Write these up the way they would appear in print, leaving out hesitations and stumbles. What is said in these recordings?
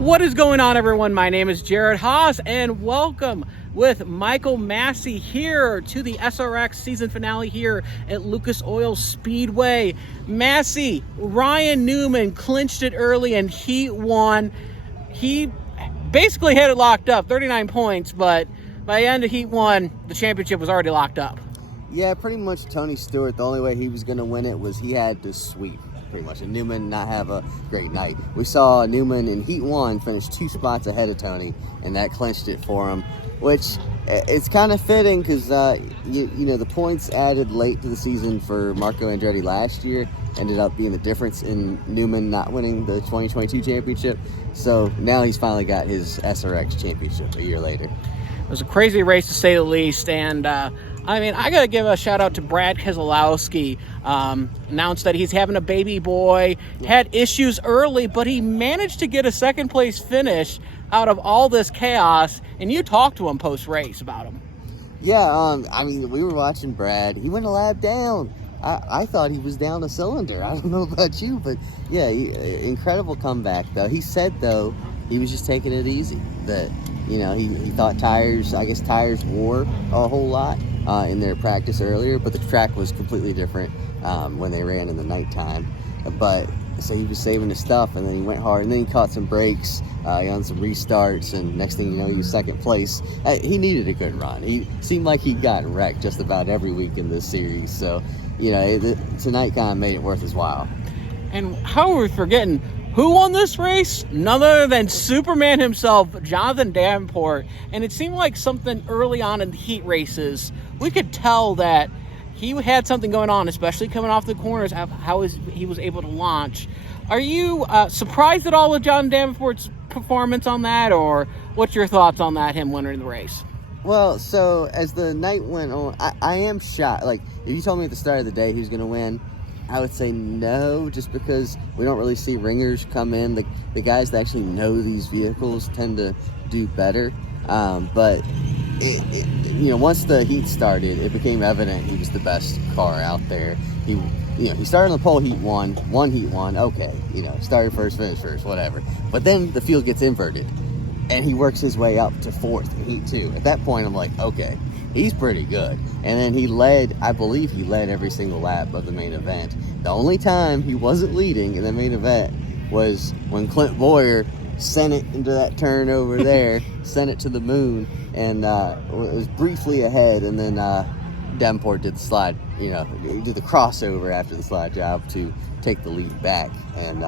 What is going on, everyone? My name is Jared Haas, and welcome with Michael Massie here to the SRX season finale here at Lucas Oil Speedway. Massie, Ryan Newman clinched it early in Heat 1. He basically had it locked up, 39 points, but by the end of Heat 1, the championship was already locked up. Yeah, pretty much Tony Stewart, the only way he was going to win it was he had to sweep, pretty much, and Newman not have a great night. We saw Newman in Heat 1 finish 2 spots ahead of Tony, and that clinched it for him, which it's kind of fitting because, you know, the points added late to the season for Marco Andretti last year ended up being the difference in Newman not winning the 2022 championship. So now he's finally got his SRX championship a year later. It was a crazy race, to say the least, and I got to give a shout out to Brad Keselowski. Announced that he's having a baby boy, had issues early, but he managed to get a second place finish out of all this chaos, and you talked to him post-race about him. Yeah, we were watching Brad. He went a lap down. I thought he was down a cylinder. I don't know about you, but yeah, incredible comeback, though. He said, though, he was just taking it easy. That, you know, he thought tires wore a whole lot in their practice earlier, but the track was completely different when they ran in the nighttime. But so he was saving his stuff, and then he went hard, and then he caught some breaks, on some restarts, and next thing you know, he was second place. He needed a good run. He seemed like he'd gotten wrecked just about every week in this series, so, you know, tonight kind of made it worth his while. And how are we forgetting who won this race? None other than Superman himself, Jonathan Davenport. And it seemed like something early on in the heat races, we could tell that he had something going on, especially coming off the corners, of how he was able to launch. Are you surprised at all with John Davenport's performance on that, or what's your thoughts on that, him winning the race? Well, so as the night went on, I am shocked. Like, if you told me at the start of the day who's going to win, I would say no, just because we don't really see ringers come in. The guys that actually know these vehicles tend to do better. But you know, once the heat started, it became evident he was the best car out there. He started on the pole Heat 1, won Heat 1, okay, you know, started first, finished first, whatever. But then the field gets inverted, and he works his way up to 4th in Heat 2. At that point, I'm like, okay, he's pretty good. And then I believe he led every single lap of the main event. The only time he wasn't leading in the main event was when Clint Boyer sent it into that turn over there, sent it to the moon, and it was briefly ahead, and then Davenport did the slide, did the crossover after the slide job to take the lead back. And,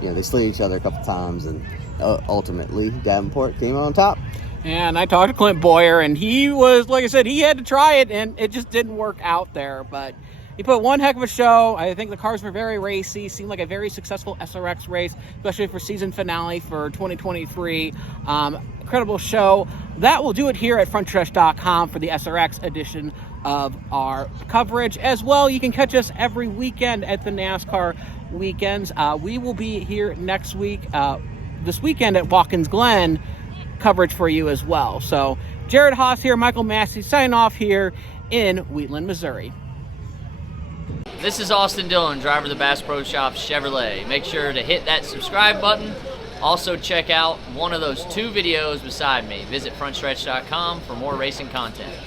they slid each other a couple times, and ultimately Davenport came on top. And I talked to Clint Boyer, and he was, like I said, he had to try it, and it just didn't work out there. But he put one heck of a show. I think the cars were very racy. Seemed like a very successful SRX race, especially for season finale for 2023. Incredible show. That will do it here at Frontstretch.com for the SRX edition of our coverage. As well, you can catch us every weekend at the NASCAR weekends. We will be here next week, this weekend at Watkins Glen, coverage for you as well. So Jared Haas here, Michael Massie signing off here in Wheatland, Missouri. This is Austin Dillon, driver of the Bass Pro Shops Chevrolet. Make sure to hit that subscribe button. Also check out one of those 2 videos beside me. Visit frontstretch.com for more racing content.